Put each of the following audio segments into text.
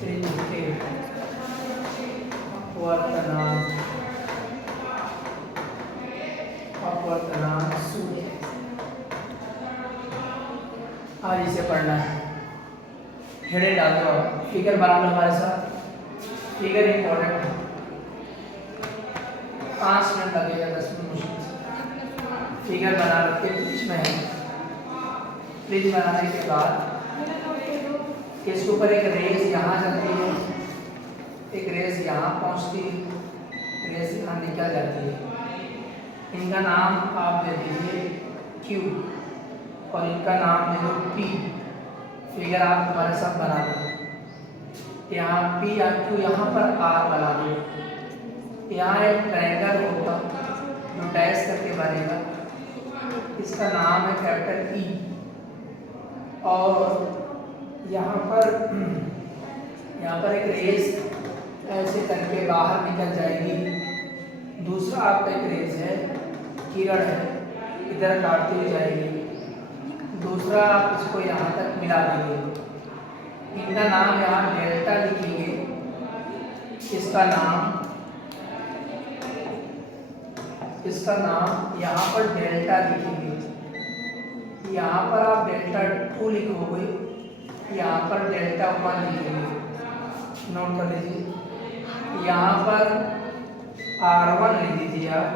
Prism के अपवर्तनांक सूत्र। आज इसे पढ़ना है। हेडेड डाल दो, फिगर बना लो हमारे साथ। फिगर इंपॉर्टेंट है, 5 मिनट लगेगा, 10 मिनट मुश्किल से। फिगर बना रख के फ्रिज में है। फ्रिज बनाने के बाद इसके ऊपर एक रेस यहाँ जाती है, एक रेस यहाँ पहुँचती है, रेस यहाँ निकल जाती है। इनका नाम आप दे दीजिए Q और इनका नाम दे दो P। फिगर आप हमारे साथ बना दो। यहाँ P या Q, यहाँ पर R बना दो। यहाँ एक ट्रायंगल होगा जो डैश करके बनेगा, इसका नाम है कैपिटल E। और यहाँ पर एक रेस ऐसे करके बाहर निकल जाएगी। दूसरा आपका एक रेस है, किरण है, इधर काटती हुई जाएगी। दूसरा आप इसको यहाँ तक मिला देंगे। इनका नाम यहाँ डेल्टा लिखेंगे। इसका नाम यहाँ पर डेल्टा लिखेंगे। यहाँ पर आप डेल्टा 2 लिखोगे, यहाँ पर डेल्टा 1 लिखेंगे। नोट कर लीजिए। यहाँ पर R1 लिख दीजिए आप,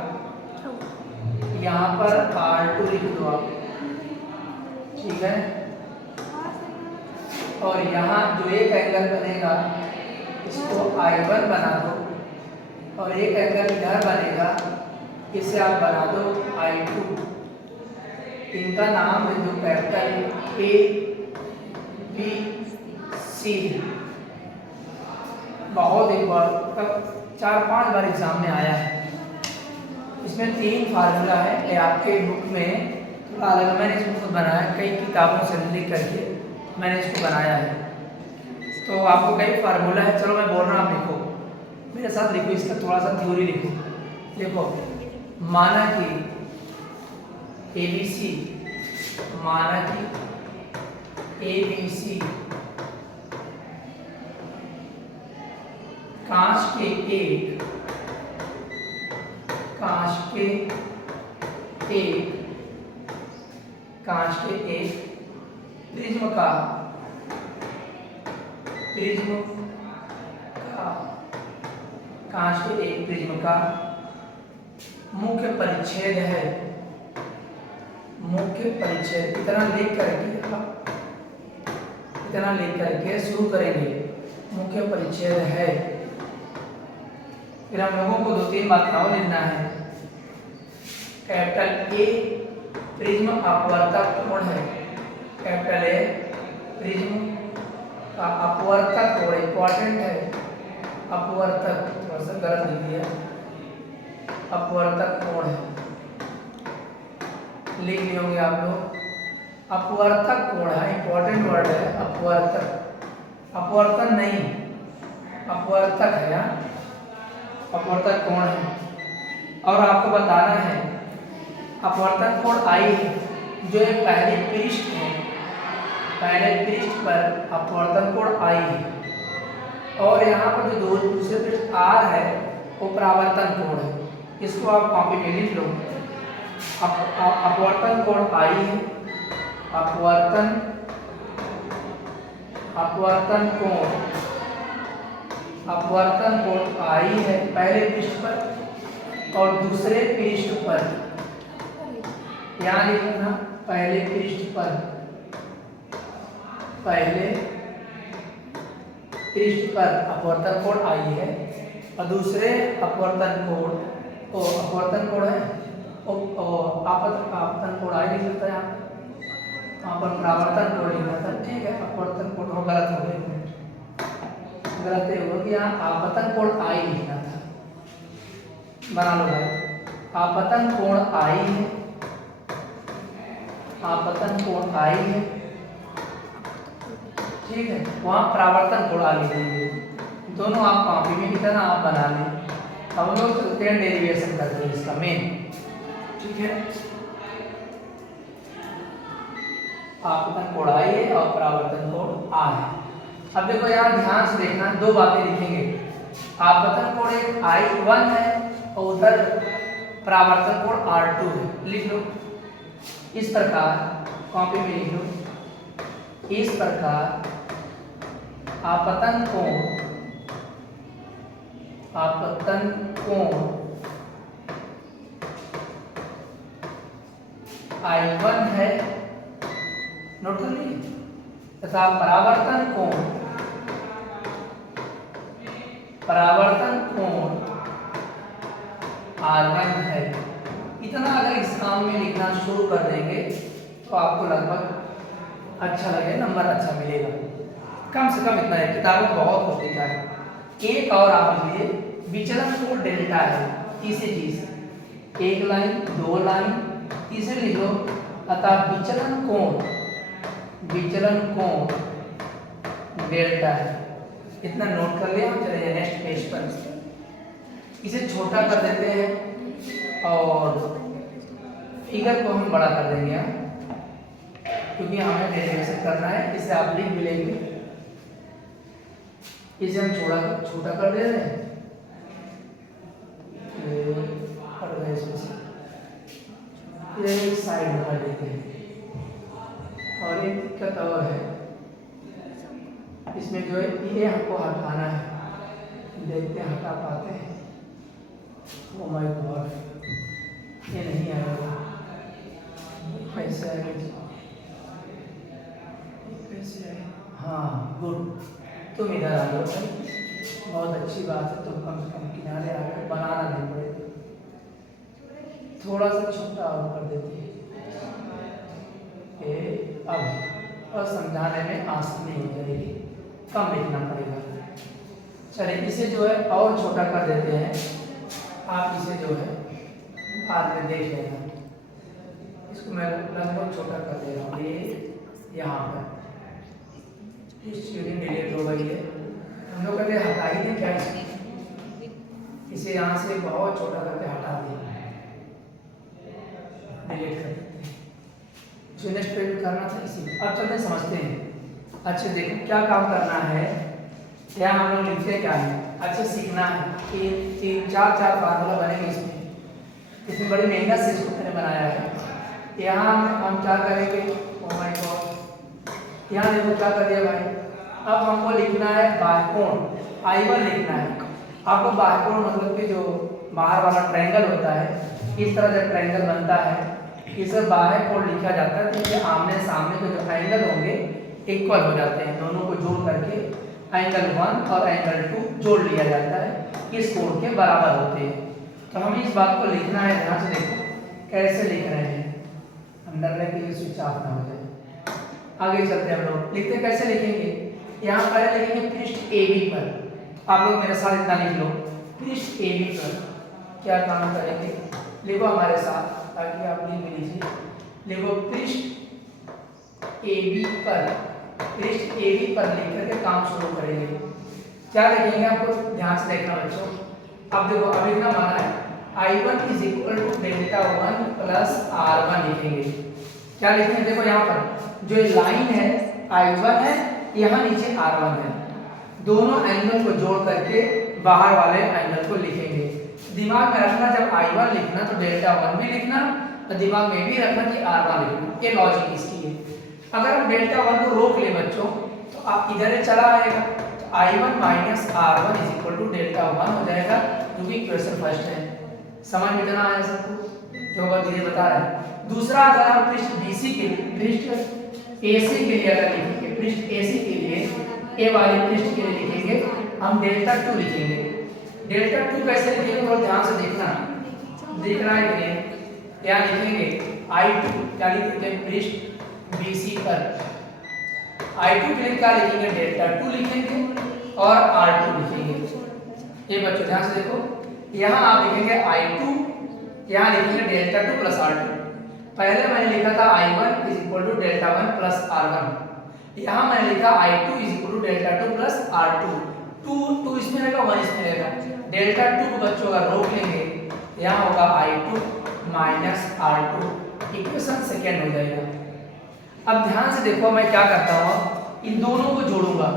यहाँ पर R2 लिख दो आप, ठीक है। और यहाँ जो एक एंगल बनेगा इसको I1 बना दो, और एक एंगल इधर बनेगा, इसे आप बना दो I2। इनका नाम है जो कैपिटल A B C। बहुत एक बार तक 4-5 बार एग्जाम में आया है। इसमें 3 फार्मूला है। ये आपके बुक में थोड़ा अलग, मैंने इसको खुद बनाया, कई किताबों से लिख करके मैंने इसको बनाया है। तो आपको कई फार्मूला है, चलो मैं बोल रहा हूँ, आप लिखो मेरे साथ, लिखो इसका थोड़ा सा थ्योरी लिखो। देखो, माना कि ABC, माना कि ABC कांच के एक प्रिज्म का कांच के एक प्रिज्म का मुख्य परिच्छेद है। मुख्य परिच्छेद इतना लिख करके शुरू करेंगे। मुख्य परिच्छेद है। फिर हम लोगों को 2-3 मात्राओं लिखना है। कैपिटल A प्रिज्म अपवर्तक कोण है। कैपिटल A प्रिज्म का अपवर्तक कोण इंपॉर्टेंट है। अपवर्तक, थोड़ा सा गलत लिख दिया, अपवर्तक कोण है, लिख लिए होंगे आप लोग। अपवर्तक कोण है, इंपॉर्टेंट वर्ड है अपवर्तक, अपवर्तन नहीं, अपवर्तक है यार, अपवर्तक कोण है। और आपको बताना है अपवर्तन कोण I है, जो एक पहले पृष्ठ है, पहले पृष्ठ पर अपवर्तन कोण I है। और यहाँ पर जो दूसरे पृष्ठ R है वो परावर्तन कोण है। इसको आप कॉपी में लिख लो। अपवर्तन कोण I है, अपवर्तन कोण I है पहले पृष्ठ पर, और दूसरे पृष्ठ पर, यहाँ लिखना पहले पृष्ठ पर, अपवर्तन कोण I है, और दूसरे अपवर्तन कोण है, आपतन कोण I लिख सकता है यहाँ पर परावर्तन कोण लिखना था, ठीक है। अपवर्तन कोण हो, गलत हो गया, गलत हो गया, आपतन कोण I लिखना था। बना लो भाई, आपतन कोण I है, आपतन कोण I है, ठीक है। वहाँ परावर्तन कोण I लिखेंगे। दोनों आप कॉपी में लिखना, आप बना लें। हम लोग चलते हैं डेरिवेशन करते हैं इसका मेन, ठीक है। आपतन कोण I है और परावर्तन कोण R है, अब देखो यहाँ ध्यान से देखना, दो बातें लिखेंगे। आपतन कोण एक I1 है और उधर परावर्तन कोण R2 है। लिख लो इस प्रकार, कॉपी में लिख लो इस प्रकार आपतन कोण I1 है, नोट कर लीजिए, तथा परावर्तन कोण R1 है। इतना अगर एग्जाम में लिखना शुरू कर देंगे तो आपको लगभग अच्छा लगेगा, नंबर अच्छा मिलेगा। कम से कम इतना है, किताबों में बहुत होती है। एक और आप लिखिए, विचलन कोण डेल्टा है। तीसरी चीज, एक लाइन, दो लाइन, तीसरी लिख लो, अतः विचलन कोण डेल्टा है। इतना नोट कर लिया। हम चले जाए नेक्स्ट पेज पर। इसे छोटा कर देते हैं और फिगर को हम बड़ा कर देंगे, क्योंकि हमें डेरिवेशन करना है। इसे आप लिख भी लेंगे। इसे हम छोटा कर दे रहे हैं, एक साइड में कर देते हैं। और एक दिक्कत और है, इसमें जो है ये हमको हटाना है। देखते हैं हटा पाते हैं। ओ माय गॉड, ये नहीं आएगा। कैसे आएगा? कैसे आएगा? हाँ गुड, तुम इधर आ जाओ भाई, बहुत अच्छी बात है। तुम कम से कम किनारे आ गए, बनाना नहीं पड़ेगा। थोड़ा सा छोटा और कर देती है। अब और समझाने में आसानी हो जाएगी, कम लिखना पड़ेगा। चलिए इसे जो है और छोटा कर देते हैं। आप इसे जो है बाद में देख लेना। इसको मैं लगभग छोटा कर दे रहा हूँ। ये यहाँ पर स्टूडेंट डिलीट हो गई है। हम लोग कहते हटा ही दें क्या, इसे यहाँ से बहुत छोटा करके हटा दें, डिलीट कर देते हैं। जो नेक्स्ट पेज करना था इसी। अब चलते समझते हैं। अच्छे देखो क्या काम करना है। यहाँ हम लोग लिखते क्या है, अच्छे सीखना है। तीन चार फार्मूला बनेंगे इसमें बड़ी मेहनत से इसको मैंने बनाया है। यहाँ हम क्या करेंगे, ओ माय गॉड, यहाँ देखो क्या कर दिया भाई। अब हमको लिखना है बाह्यकोण I1 लिखना है। आपको बाह्यकोण मतलब कि जो बाहर वाला ट्रायंगल होता है, इस तरह जब ट्रायंगल बनता है इसे बाह्यकोण लिखा जाता है। तो ये आमने सामने के जो एंगल होंगे इक्वल हो जाते हैं। दोनों को जोड़ करके एंगल 1 और एंगल 2 जोड़ लिया जाता है, इस कोण के बराबर होते हैं। तो हमें इस बात को लिखना है। ध्यान से देखो कैसे लिख रहे हैं, अंदर लेके स्विच ऑफ ना हो जाए। आगे चलते हैं हम लोग, लिखते कैसे लिखेंगे। यहाँ पहले लिखेंगे पृष्ठ AB पर। आप लोग मेरे साथ इतना लिख लो, पृष्ठ AB पर क्या काम करेंगे, लिखो हमारे साथ ताकि आप लिख लीजिए। लिखो पृष्ठ AB पर लिख करके काम शुरू करेंगे। क्या लिखेंगे आपको ध्यान से देखना बच्चों। अब देखो अभी ना माना है I1 = Δ1 + R1 लिखेंगे। क्या लिखेंगे, देखो यहाँ पर जो लाइन है I1 है, यहाँ नीचे R1 है। दोनों एंगल को जोड़ करके बाहर वाले एंगल को लिखेंगे। दिमाग में रखना जब I1 लिखना तो Δ1 भी लिखना, और दिमाग में भी रखना कि R1 लिखना। ये लॉजिक इसकी है। अगर हम Δ1 को रोक ले बच्चों तो आप इधर चला आएगा, तो I1 - R1 = Δ1 हो जाएगा, जो कि इक्वेशन फर्स्ट है। समझ में इतना आया सबको, जो धीरे बता रहे हैं। दूसरा, अगर हम पृष्ठ AC के लिए अगर लिखेंगे, पृष्ठ AC के लिए ए वाले पृष्ठ के लिए लिखेंगे हम Δ2 लिखेंगे। Δ2 कैसे लिखेंगे थोड़ा ध्यान से देखना है कि नहीं। क्या लिखेंगे I2, क्या लिखेंगे पृष्ठ BC पर I2 के लिए क्या लिखेंगे, Δ2 लिखेंगे और R2 लिखेंगे। ये बच्चों ध्यान से देखो, यहाँ आप लिखेंगे I2, यहाँ लिखेंगे Δ2 + R2। पहले मैंने लिखा था I1 = Δ1 + R1, यहाँ मैंने लिखा I2 = Δ2 + R2। 2 इसमें रहेगा, 1 इसमें रहेगा। Δ2 को बच्चों अगर रोक लेंगे, यहाँ होगा I2 - R2, इक्वेशन सेकेंड हो जाएगा। अब ध्यान से देखो, मैं क्या करता हूँ, इन दोनों को जोड़ूंगा।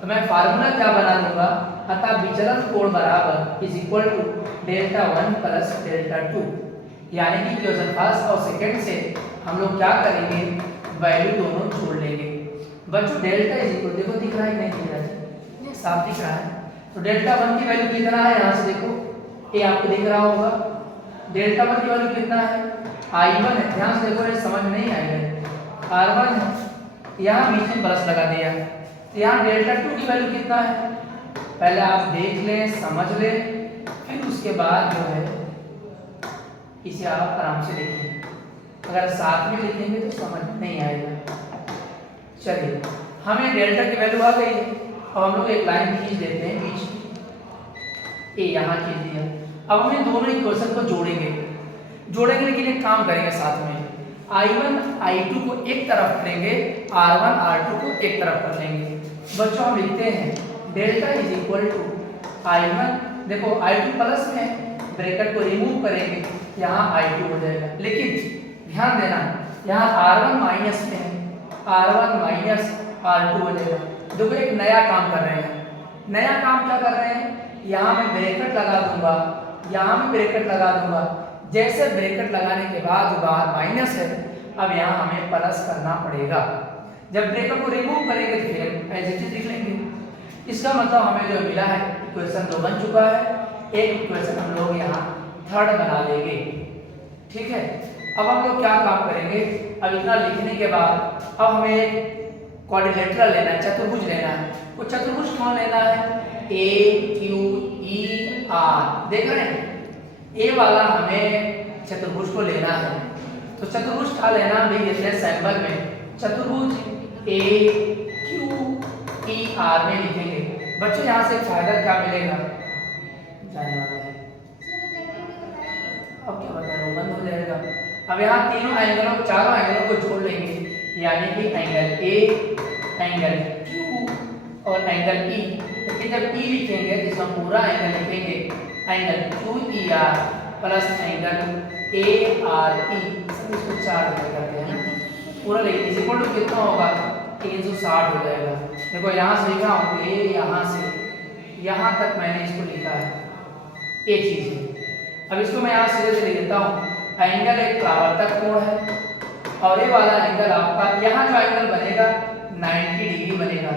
तो मैं फार्मूला क्या बना दूंगा, अतः विचलन कोण बराबर is equal to delta 1 plus delta 2, यानी कि इक्वेशन फर्स्ट और सेकंड से हम लोग क्या करेंगे, वैल्यू दोनों जोड़ लेंगे। बच्चों डेल्टा इज इक्वल, देखो दिख रहा है नहीं दिख रहा है, साफ दिख रहा है। तो डेल्टा 1 की वैल्यू कितना है, यहाँ से देखो ये आपको दिख रहा होगा, डेल्टा 1 की वैल्यू कितना है, I1 है, ध्यान से देखो ये समझ नहीं आएगा, R1 है, यहाँ बीच में प्लस लगा दिया। तो यहाँ डेल्टा 2 की वैल्यू कितना है, पहले आप देख लें समझ लें, फिर उसके बाद जो है इसे आप आराम से लिखें, अगर साथ में लिखेंगे तो समझ नहीं आएगा। चलिए हमें डेल्टा की वैल्यू आ गई है, अब हम लोग एक लाइन खींच देते हैं बीच में, ये यहाँ खींच दिया। अब हम इन दोनों इक्वेशन को जोड़ेंगे, लेकिन एक काम करेंगे साथ में, I1 I2 को एक तरफ करेंगे, R1 R2 को एक तरफ कर लेंगे। बच्चों हम लिखते हैं delta is equal to I1, देखो I2 प्लस में, ब्रैकेट को रिमूव करेंगे, यहाँ I2 हो जाएगा, लेकिन ध्यान देना यहाँ R1 माइनस में है, R1 माइनस R2 हो जाएगा। देखो एक नया काम कर रहे हैं, नया काम क्या कर रहे हैं, यहाँ मैं ब्रैकेट लगा दूंगा, यहाँ मैं ब्रैकेट लगा दूंगा, जैसे ब्रैकेट लगाने के बाद जो बाहर माइनस है, अब यहाँ हमें प्लस करना पड़ेगा। जब ब्रैकेट को रिमूव करेंगे तो फिर एज इट इज लिख लेंगे। इसका मतलब हमें जो मिला है, इक्वेशन 2 बन चुका है, एक इक्वेशन हम लोग यहाँ थर्ड बना लेंगे, ठीक है। अब हम लोग क्या काम करेंगे, अब इतना लिखने के बाद अब हमें क्वाड्रिलेटरल लेना है, चतुर्भुज लेना है। वो चतुर्भुज कौन लेना है, AQER, देख रहे हैं, ए वाला हमें चतुर्भुज को लेना है। तो चतुर्भुज का लेना भी देते हैं सिंबल में, चतुर्भुज AQER में लिखेंगे। बच्चों यहाँ से फायदा क्या मिलेगा, जाने वाला है, अब क्या बता रहा हूँ, बंद हो जाएगा। अब यहाँ तीनों एंगलों, चारों एंगलों को जोड़ लेंगे, यानी कि एंगल ए, एंगल Q और एंगल E। लेकिन जब E लिखेंगे तो इसमें पूरा एंगल लिखेंगे, angle QER plus angle ARE, सब इसको 4 करते हैं ना, पूरा लिखेंगे, इस इक्वल टू कितना होगा, 360 हो जाएगा। देखो यहाँ से लिखा हूँ, ये यहाँ से यहाँ तक मैंने इसको लिखा है, ये चीज़ है। अब इसको मैं यहाँ सीधे से लिख देता हूँ, एंगल एक परावर्तक कोण है, और ये वाला एंगल आपका, यहाँ जो एंगल बनेगा 90 डिग्री बनेगा,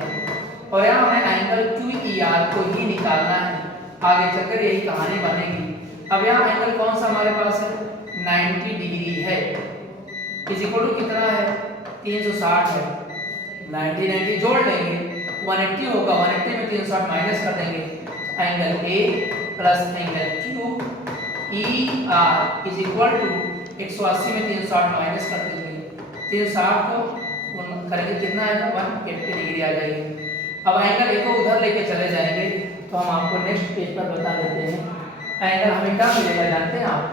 और यहाँ हमें एंगल QER को ही निकालना है, आगे चलकर यही कहानी बनेगी। अब यहाँ एंगल कौन सा हमारे पास है, 90 डिग्री है, इस इक्वल टू कितना है, 360 है, 90 जोड़ लेंगे, 180 होगा, 180 में 360 माइनस कर देंगे, angle A plus angle QER is equal to 180 में 360 माइनस कर देंगे, 360 को करेंगे कितना आएगा, 180 डिग्री आ जाएगी। अब एंगल ए को उधर लेके चले जाएंगे तो हम आपको नेक्स्ट पेज पर बता देते हैं। एंगल हमें क्या मिलेगा जानते हैं आप,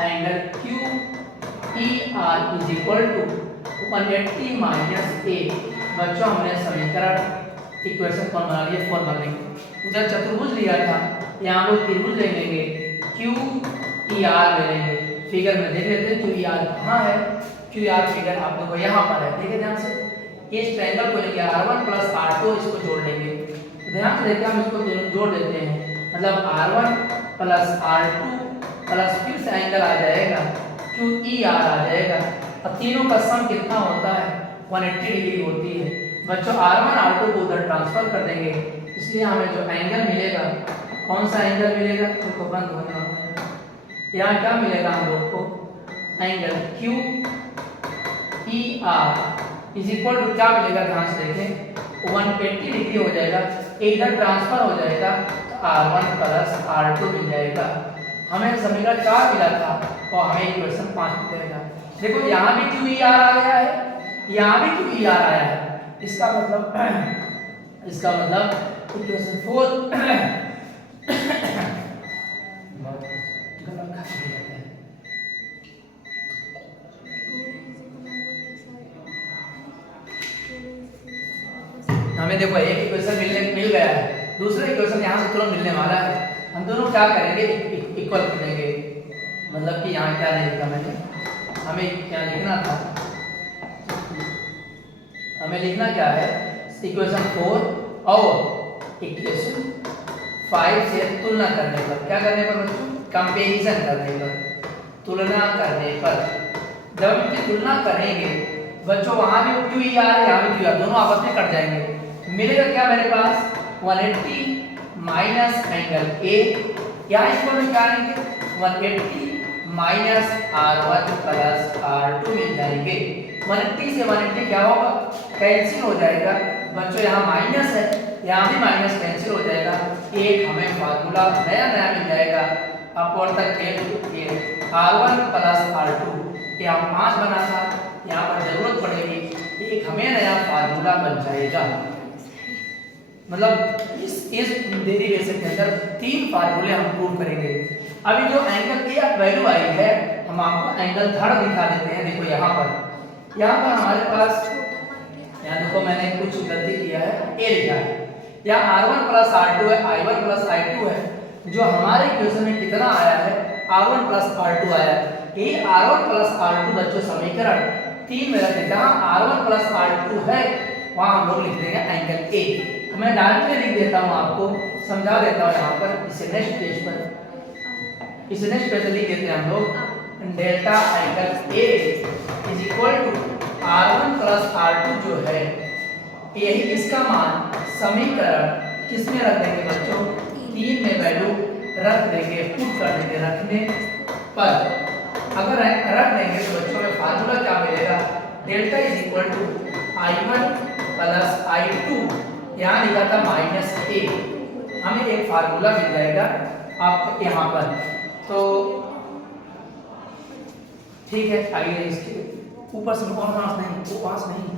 angle QER is equal to 180 minus A। बच्चों हमने समीकरण इक्वेशन कौन बना लिया, 4 बना लेंगे। उधर चतुर्भुज लिया था, यहाँ हम लोग त्रिभुज ले लेंगे, QER ले लेंगे। फिगर में देख लेते हैं QER कहाँ है, QER फिगर आप लोगों को यहाँ पर है, देखिए ध्यान से, इस ट्रायंगल को लेंगे R1 प्लस R2, इसको जोड़ लेंगे। तो ध्यान से देखिए हम इसको जोड़ देते हैं, मतलब R1 प्लस R2 प्लस फिर से एंगल आ जाएगा QER आ जाएगा, और तीनों का सम कितना होता है, 180 डिग्री होती है। बच्चों R1 R2 को उधर ट्रांसफर कर देंगे, इसलिए हमें जो एंगल मिलेगा, कौन सा एंगल मिलेगा, इसको बंद होने वाला है, यहाँ क्या मिलेगा हम लोग को, angle QER is equal to क्या मिलेगा, ध्यान से देखें, 180 डिग्री हो जाएगा, इधर ट्रांसफर हो जाएगा, R1 प्लस R2 मिल जाएगा। हमें समीकरण 4 मिला था और हमें इक्वेशन 5 मिलेगा। देखो यहाँ भी QER आ गया है, यहाँ भी QER आया है, इसका मतलब इक्वेशन 4 हमें देखो एक इक्वेशन मिल गया है, दूसरा इक्वेशन यहाँ से तुरंत मिलने वाला है। हम दोनों क्या करेंगे, इक्वल कर देंगे, मतलब कि यहाँ क्या नहीं लिखा मैंने, हमें क्या लिखना था, हमें लिखना क्या है, इक्वेशन 4 और इक्वेशन 5 से तुलना करने पर, क्या करने पर बच्चों? कंपैरिजन करने पर, तुलना करने पर। जब हम इनकी तुलना करेंगे बच्चों, वहां भी क्यू ई आर है, यहाँ भी क्यू आर, दोनों आपस में कट जाएंगे। मिलेगा क्या मेरे पास? 180 माइनस एंगल ए, या इसको में क्या आएंगे? 180 माइनस R1 प्लस R2 मिल जाएंगे। 180 से 180 क्या होगा? कैंसिल हो जाएगा बच्चों, यहाँ माइनस है, यहाँ भी माइनस कैंसिल हो जाएगा। एक हमें फार्मूला नया नया मिल जाएगा, अपवर्ड तक R1 प्लस R2, यहाँ 5 बना था, यहाँ पर जरूरत पड़ेगी, एक हमें नया फार्मूला बन जाएगा। मतलब इस डेरिवेशन के अंदर 3 फार्मूले हम प्रूव करेंगे। अभी जो एंगल ए वैल्यू आई है, हम आपको एंगल थर्ड दिखा देते हैं। देखो यहाँ पर हमारे पास, यहाँ देखो मैंने कुछ गलती किया है, ए लिखा है, यहाँ R1 प्लस R2 है, I1 प्लस I2 है। जो हमारे इक्वेशन में कितना आया है? R1 प्लस R2 आया है। ये R1 प्लस R2 बच्चों समीकरण 3 में रखते, जहाँ R1 प्लस R2 है वहाँ हम लोग लिख देंगे एंगल ए। तो मैं डायरेक्टली लिख देता हूँ, आपको समझा देता हूँ यहाँ पर। इसे नेक्स्ट पेज पर लिख देते हैं हम लोग, delta angle A is equal to R1 plus R2 जो है, यही इसका मान समीकरण किस में रख देंगे बच्चों? 3 में वैल्यू रख देंगे, पुट कर देंगे। रखने पर अगर रख देंगे तो बच्चों में फार्मूला क्या मिलेगा? Delta is equal to I1 plus I2, यहाँ लिखा था माइनस ए, हमें एक फार्मूला मिल जाएगा आपको यहाँ पर। तो ठीक है, आइए इसके ऊपर से पास नहीं,